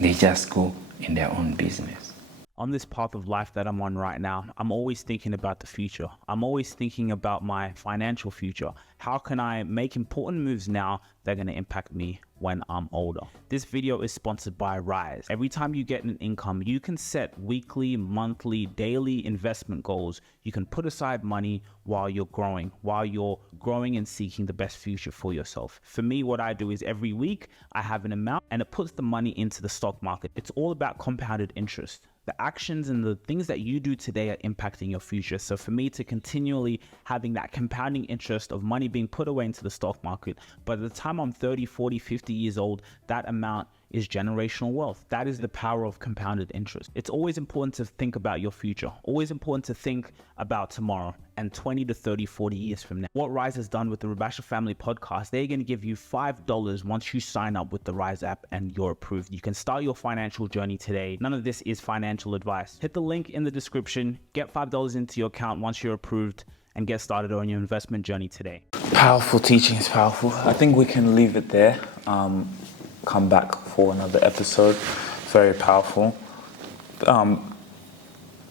they just go in their own business. On this path of life that I'm on right now, I'm always thinking about the future. I'm always thinking about my financial future. How can I make important moves now that are going to impact me when I'm older? This video is sponsored by Rise. Every time you get an income, you can set weekly, monthly, daily investment goals. You can put aside money while you're growing and seeking the best future for yourself. For me, what I do is every week I have an amount and it puts the money into the stock market. It's all about compounded interest. The actions and the things that you do today are impacting your future. So for me to continually having that compounding interest of money being put away into the stock market, by the time I'm 30, 40, 50 years old, that amount is generational wealth. That is the power of compounded interest. It's always important to think about your future, always important to think about tomorrow and 20 to 30, 40 years from now. What Rise has done with the Rabasha Family Podcast, they're going to give you $5 once you sign up with the Rise app and you're approved. You can start your financial journey today. None of this is financial advice. Hit the link in the description, get $5 into your account once you're approved, and get started on your investment journey today. Powerful teaching is powerful. I think we can leave it there. Come back for another episode. Very powerful. And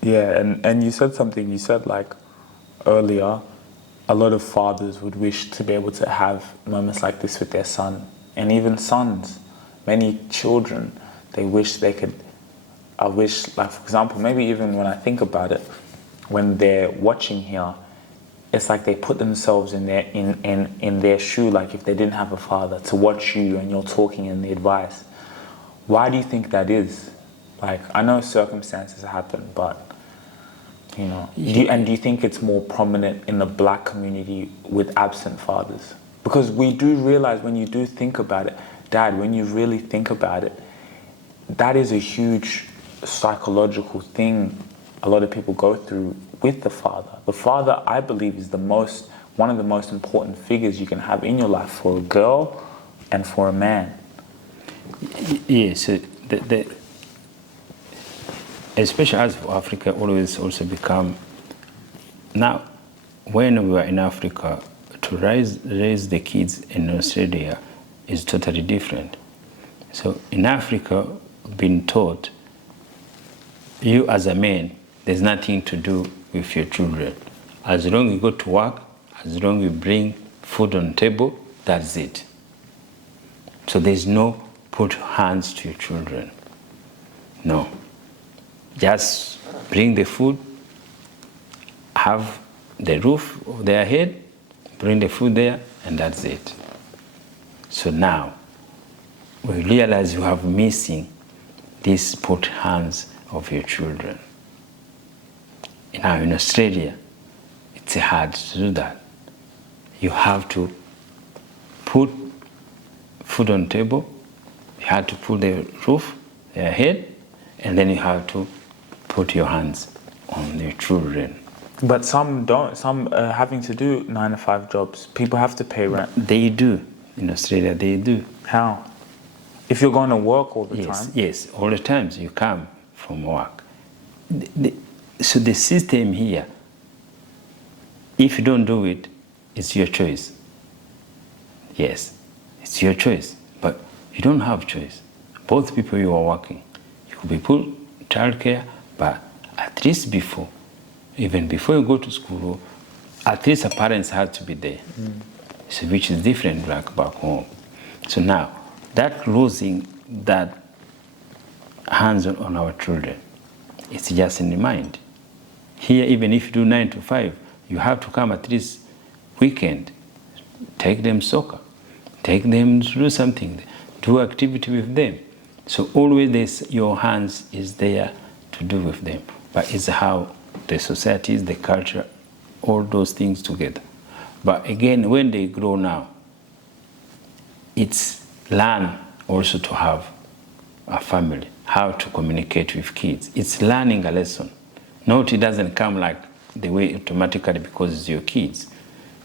you said something. You said like earlier, a lot of fathers would wish to be able to have moments like this with their son, and even sons. Many children, they wish they could. I wish, like for example, maybe even when I think about it, when they're watching here, it's like they put themselves in their shoe, like if they didn't have a father, to watch you and you're talking and the advice. Why do you think that is? Like, I know circumstances happen, but you know, do you think it's more prominent in the black community with absent fathers? Because we do realize, when you do think about it, Dad, when you really think about it, that is a huge psychological thing a lot of people go through with the father. The father, I believe, is one of the most important figures you can have in your life for a girl and for a man. Yes, especially as for Africa, always also become, now when we were in Africa, to raise the kids in Australia is totally different. So in Africa, being taught, you as a man, there's nothing to do with your children. As long as you go to work, as long as you bring food on the table, that's it. So there's no put hands to your children. No. Just bring the food, have the roof over their head, bring the food there, and that's it. So now, we realize you have missing this put hands of your children. Now in Australia, it's hard to do that. You have to put food on the table, you have to put the roof, their head, and then you have to put your hands on your children. But some don't. Some are having to do 9 to 5 jobs. People have to pay rent. They do. In Australia, they do. How? If you're going to work all the time? Yes, all the times you come from work. So the system here, if you don't do it, it's your choice. Yes, it's your choice, but you don't have choice. Both people you are working, you could be put childcare, but at least even before you go to school, at least the parents have to be there. So which is different like back home. So now, that losing that hands on our children, it's just in the mind. Here, even if you do 9 to 5, you have to come at least weekend, take them soccer, take them to do something, do activity with them. So always your hands is there to do with them. But it's how the society, the culture, all those things together. But again, when they grow now, it's learn also to have a family, how to communicate with kids. It's learning a lesson. Not, it doesn't come like the way automatically because it's your kids.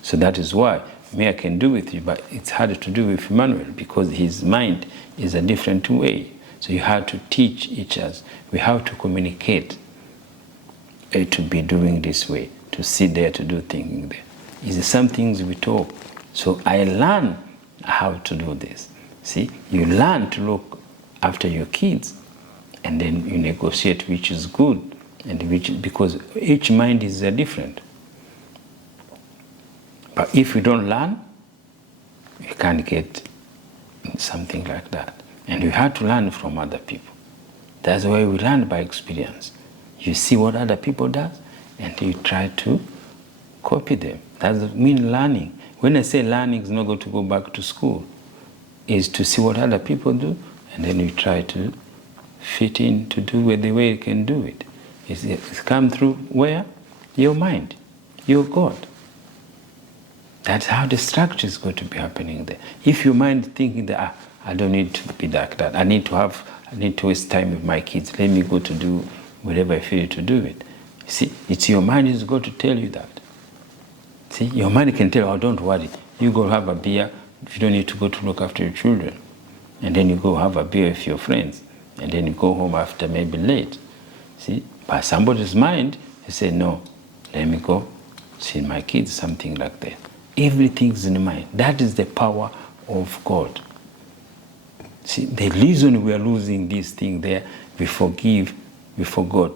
So that is why me I can do with you, but it's harder to do with Emmanuel because his mind is a different way. So you have to teach each other. We have to communicate to be doing this way, to sit there, to do things there. It's some things we talk. So I learn how to do this. See, you learn to look after your kids, and then you negotiate which is good, and which, because each mind is different. But if you don't learn, you can't get something like that. And you have to learn from other people. That's why we learn by experience. You see what other people do, and you try to copy them. That means learning. When I say learning is not going to go back to school, is to see what other people do, and then you try to fit in to do it the way you can do it. It's come through where? Your mind, your God. That's how the structure is going to be happening there. If your mind thinking that I don't need to be like that. I need to waste time with my kids. Let me go to do whatever I feel to do it. See, it's your mind is going to tell you that. See, your mind can tell you, oh, don't worry. You go have a beer. You don't need to go to look after your children. And then you go have a beer with your friends. And then you go home after maybe late. See, by somebody's mind, they say, no, let me go see my kids, something like that. Everything's in the mind. That is the power of God. See, the reason we are losing this thing there, we forgive, we forgot,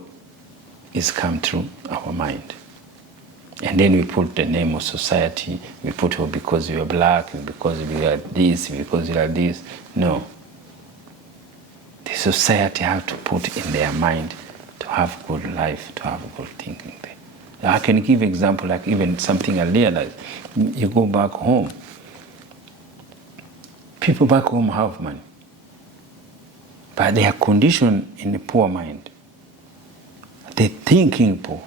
is come through our mind. And then we put the name of society, we put, oh, because you are black, because we are this, because you are this. No. The society have to put in their mind to have good life, to have good thinking there. I can give example, like even something I realized. You go back home, people back home have money, but they are conditioned in a poor mind. They're thinking poor.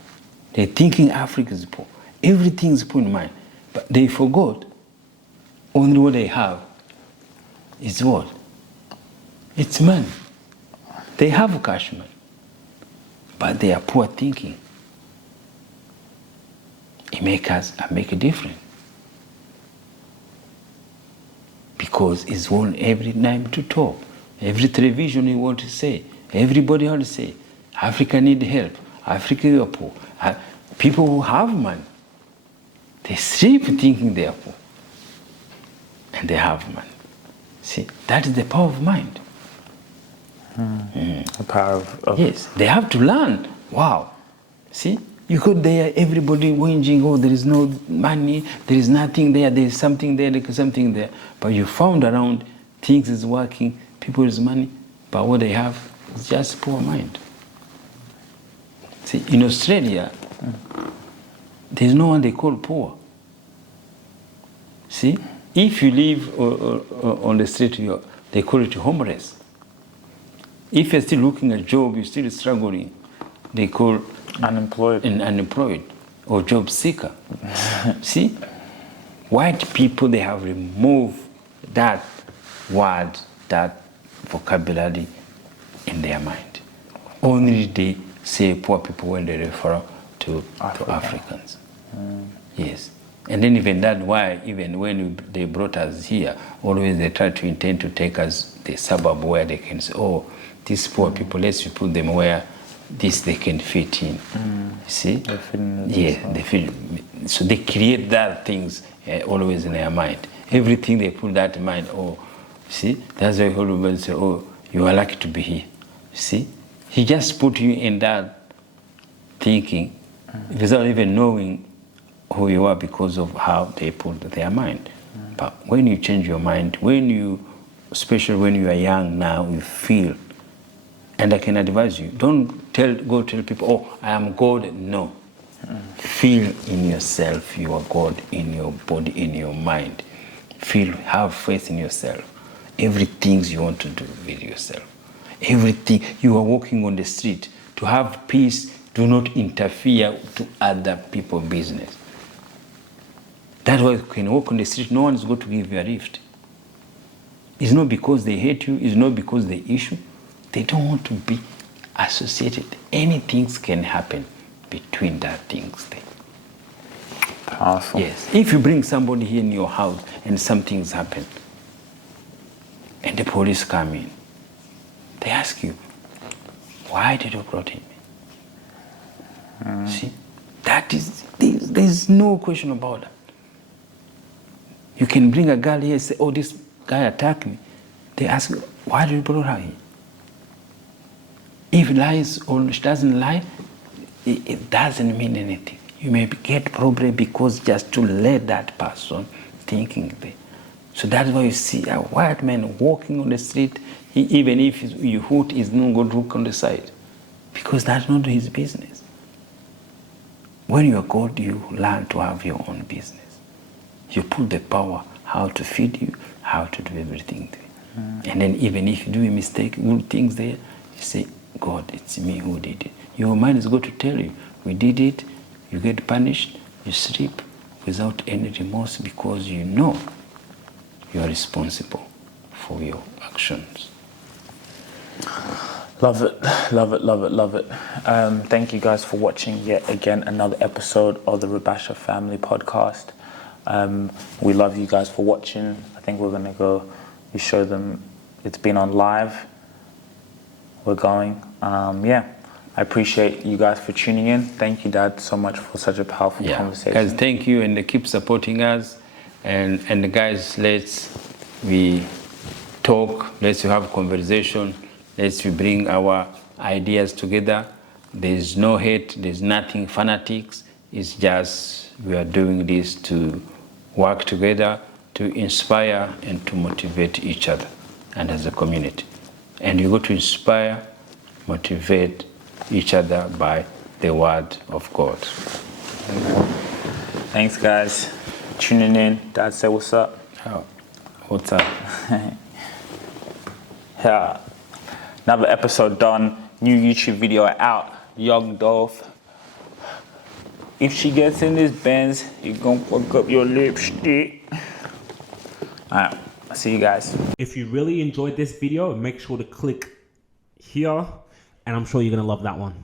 They're thinking Africa is poor. Everything's poor in mind. But they forgot only what they have is what? It's money. They have cash money, but they are poor thinking. It make a difference. Because it's one every time to talk. Every television you want to say. Everybody want to say, Africa need help. Africa is poor. People who have money, they sleep thinking they are poor. And they have money. See, that is the power of mind. The power of... Yes, they have to learn. Wow. See, you go there, everybody whinging, oh, there is no money, there is nothing there, there is something there, there is something there. But you found around, things is working, people is money, but what they have is just poor mind. See, in Australia, there's no one they call poor. See, if you live on the street, they call it homeless. If you're still looking at a job, you're still struggling, they call unemployed or job seeker. See, white people, they have removed that word, that vocabulary in their mind. Only they say poor people when they refer to Africans. Yes. And then even that, why even when they brought us here, always they try to intend to take us the suburb where they can say, oh, these poor people, let's put them where they can fit in. See? They fit in. Yeah, they fit. So they create that things always in their mind. Everything they put that in mind, oh, see? That's why everybody say, oh, you are lucky to be here. See? He just put you in that thinking without even knowing who you are because of how they put their mind. But when you change your mind, especially when you are young now, you feel, and I can advise you, don't go tell people, oh, I am God. No. Feel in yourself you are God, in your body, in your mind. Feel, have faith in yourself. Everything you want to do with yourself. Everything, you are walking on the street. To have peace, do not interfere to other people's business. That's why you can walk on the street, no one is going to give you a lift. It's not because they hate you, it's not because they issue. They don't want to be associated. Anything can happen between that things there. Powerful. Yes. If you bring somebody here in your house and some things happen, and the police come in, they ask you, why did you brought him in? See? That is, there's no question about that. You can bring a girl here and say, oh, this guy attacked me. They ask you, why did you brought her here? If lies or she doesn't lie, it doesn't mean anything. You may get problem because just to let that person thinking there. So that's why you see a white man walking on the street, even if you hoot, he's not going to look on the side. Because that's not his business. When you are God, you learn to have your own business. You put the power, how to feed you, how to do everything there. And then even if you do a mistake, good things there, you say, God, it's me who did it. Your mind is going to tell you, we did it, you get punished, you sleep without any remorse because you know you are responsible for your actions. Love it, love it, love it, love it. Thank you guys for watching yet again another episode of the Rabasha Family Podcast. We love you guys for watching. I think we're gonna go. You show them it's been on live. We're going. Yeah, I appreciate you guys for tuning in. Thank you, Dad, so much for such a powerful conversation. Guys, thank you, and keep supporting us. And guys, we talk. Let's have conversation. Let's bring our ideas together. There's no hate. There's nothing fanatics. It's just we are doing this to work together, to inspire and to motivate each other and as a community. And you go to inspire, motivate each other by the word of God. Thanks, guys. Tuning in. Dad, say what's up. Oh, what's up? Yeah. Another episode done. New YouTube video out. Young Dolph. If she gets in this Benz, you gonna fuck up your lipstick. Alright, I'll see you guys. If you really enjoyed this video, make sure to click here, and I'm sure you're gonna love that one.